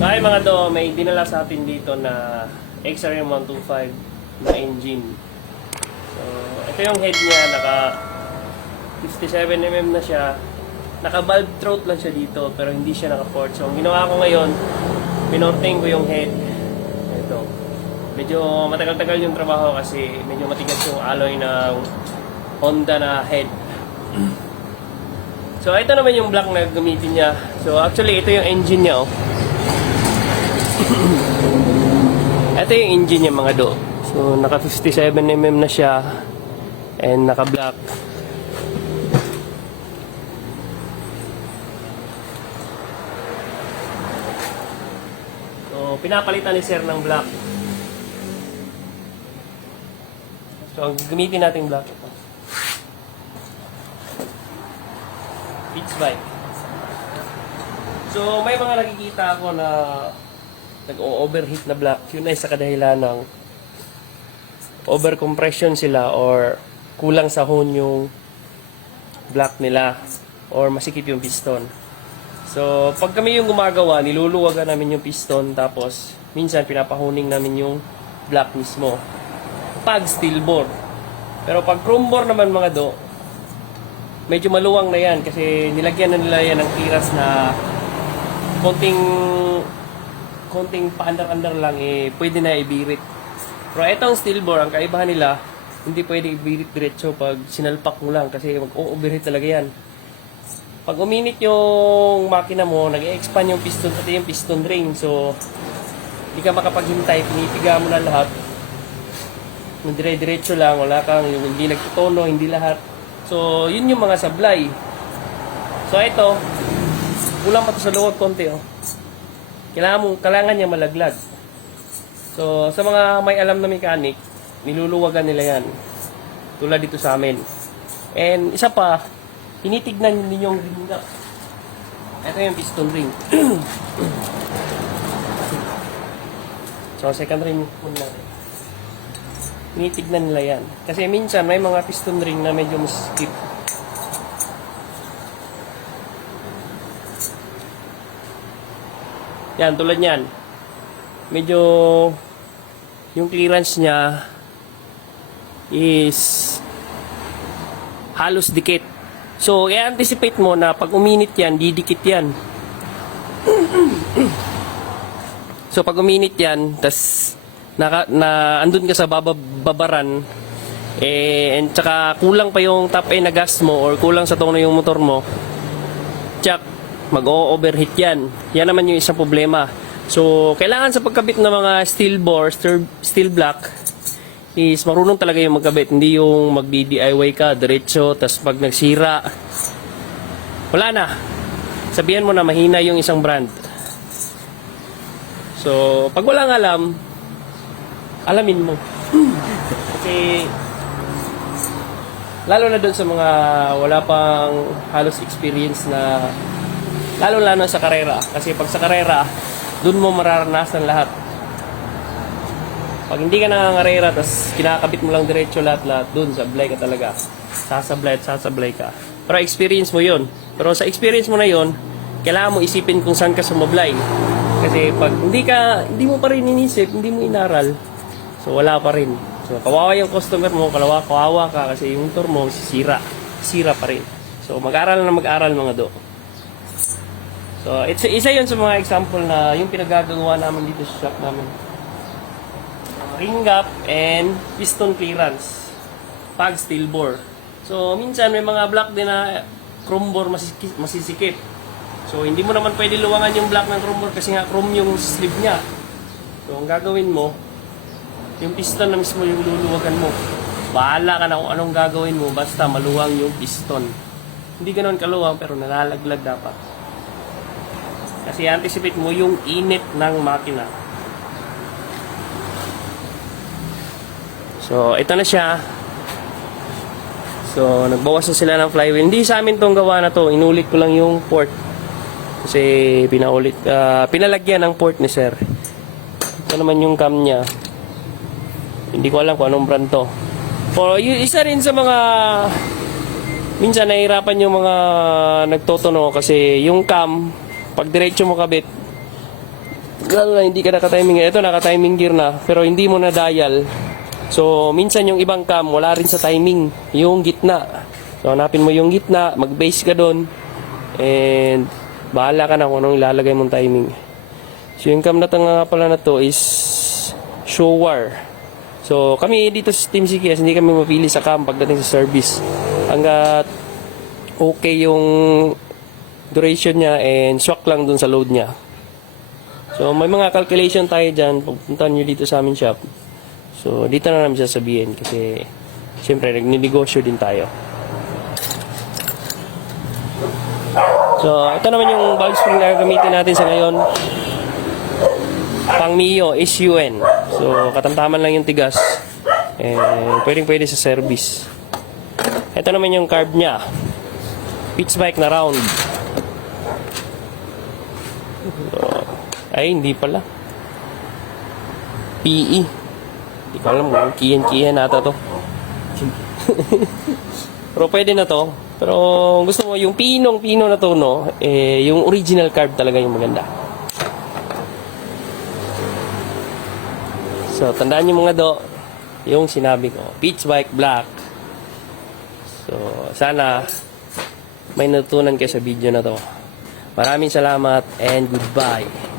Ay mga do, may dinala sa atin dito na XRM 125 na engine. So ito yung head niya, naka 57mm na siya. Naka valve throat lang siya dito pero hindi siya naka port. So ang ginawa ko ngayon, pinorting ko yung head. Ito. Medyo matagal-tagal yung trabaho kasi medyo matigas yung alloy ng Honda na head. So ito naman yung black na gamitin niya. So actually ito yung engine niya oh. Ito yung engine niya mga do. So naka 57mm na siya and naka black. So pinapalitan ni sir ng black. So gamitin nating black ito. Beats bike. So, may mga nakikita ako na nag-overheat na black. Yun ay sa kadahilan ng overcompression sila or kulang sa hone yung black nila or masikip yung piston. So, pag kami yung gumagawa, niluluwagan namin yung piston tapos minsan pinapahuning namin yung black mismo. Pag steel bore. Pero pag chrome bore naman mga do, medyo maluwang na yan kasi nilagyan na nila yan ng tiras na konting konting paandar-andar lang eh pwede na ibirit. Pero itong steel bore, ang kaibahan nila, hindi pwede ibirit diretso pag sinalpak mo lang kasi mag-overheat talaga yan. Pag uminit yung makina mo, nag-expand yung piston pati yung piston ring. So, hindi ka makapaghintay, pinipiga mo na lahat. Dire-diretso lang, wala kang, yung hindi nagtutono, hindi lahat. So, yun yung mga sablay. So, ito, kulang pa to sa loob konti, oh. Kailangan, mo, kailangan niya malaglag. So, sa mga may alam na mechanic, niluluwagan nila yan. Tulad dito sa amin. And isa pa, tinitignan ninyo yung ring nut. Ito yung piston ring. so, second ring muna. Tinitignan nila yan. Kasi minsan may mga piston ring na medyo skip. Yan, tulad yan. Medyo yung clearance niya is halos dikit. So, i-anticipate mo na pag uminit yan, didikit yan. so, pag uminit yan, tas naka, na andun ka sa bababaran, eh, and tsaka kulang pa yung top end na gas mo or kulang sa tono yung motor mo, tsak, mag-o-overheat yan. Yan naman yung isang problema. So, kailangan sa pagkabit ng mga steel bore, steel, block, is marunong talaga yung magkabit. Hindi yung mag-DIY ka, diretso, tas pag nagsira, wala na. Sabihan mo na mahina yung isang brand. So, pag walang alam, alamin mo. Kasi, lalo na doon sa mga wala pang halos experience na lalo lalo sa karera. Kasi pag sa karera doon mo mararanasan lahat. Pag hindi ka nangangarera tapos kinakabit mo lang diretso lahat lahat doon sablay ka talaga. Sasablay at sasablay ka. Pero experience mo yon pero sa experience mo na yon kailangan mo isipin kung saan ka sumablay. Kasi pag hindi ka hindi mo pa rin inisip hindi mo inaral so wala pa rin. So kawawa yung customer mo kawawa, kawawa ka kasi yung motor mo sisira. Sira pa rin. So mag-aral na mag-aral mga do So, it's, isa yun sa mga example na yung pinagagawa namin dito sa shop namin. Uh, ring gap and piston clearance. Pag steel bore. So, minsan may mga block din na chrome bore masisiki- masisikip. So, hindi mo naman pwede luwangan yung block ng chrome bore kasi nga chrome yung sleeve niya. So, ang gagawin mo, yung piston na mismo yung luluwagan mo. Bahala ka na kung anong gagawin mo, basta maluwang yung piston. Hindi ganoon kaluwang pero nalalaglag dapat. Kasi anticipate mo yung init ng makina. So, ito na siya. So, nagbawas na sila ng flywheel. Hindi sa amin tong gawa na to. Inulit ko lang yung port. Kasi pinaulit, ah, pinalagyan ng port ni sir. Ito naman yung cam niya. Hindi ko alam kung anong brand to. For, isa rin sa mga minsan nahihirapan yung mga nagtotono kasi yung cam pag diretso mo kabit lalo na hindi ka naka-timing. Ito, naka-timing gear na, pero hindi mo na dial. So, minsan yung ibang cam, wala rin sa timing. Yung gitna. So, hanapin mo yung gitna, mag-base ka doon. And, bahala ka na kung anong ilalagay mong timing. So, yung cam na nga pala na to is Shower. So, kami dito sa Team CKS, hindi kami mapili sa cam pagdating sa service. Hanggat okay yung duration niya and swak lang dun sa load niya. So, may mga calculation tayo dyan. Pagpuntahan nyo dito sa amin shop. So, dito na namin sasabihin kasi siyempre, nagninegosyo din tayo. So, ito naman yung valve spring na gagamitin natin sa ngayon. Pang Mio, SUN. So, katamtaman lang yung tigas. And pwedeng pwede sa service. Ito naman yung carb niya. Pitch bike na round. So, ay, hindi pala. PE. Hindi ko alam kung kiyan-kiyan nata to. Pero pwede na to. Pero gusto mo yung pinong-pino na to, no, eh, yung original carb talaga yung maganda. So, tandaan niyo mga do, yung sinabi ko, Beach Bike Black. So, sana may natutunan kayo sa video na to. Maraming salamat and goodbye.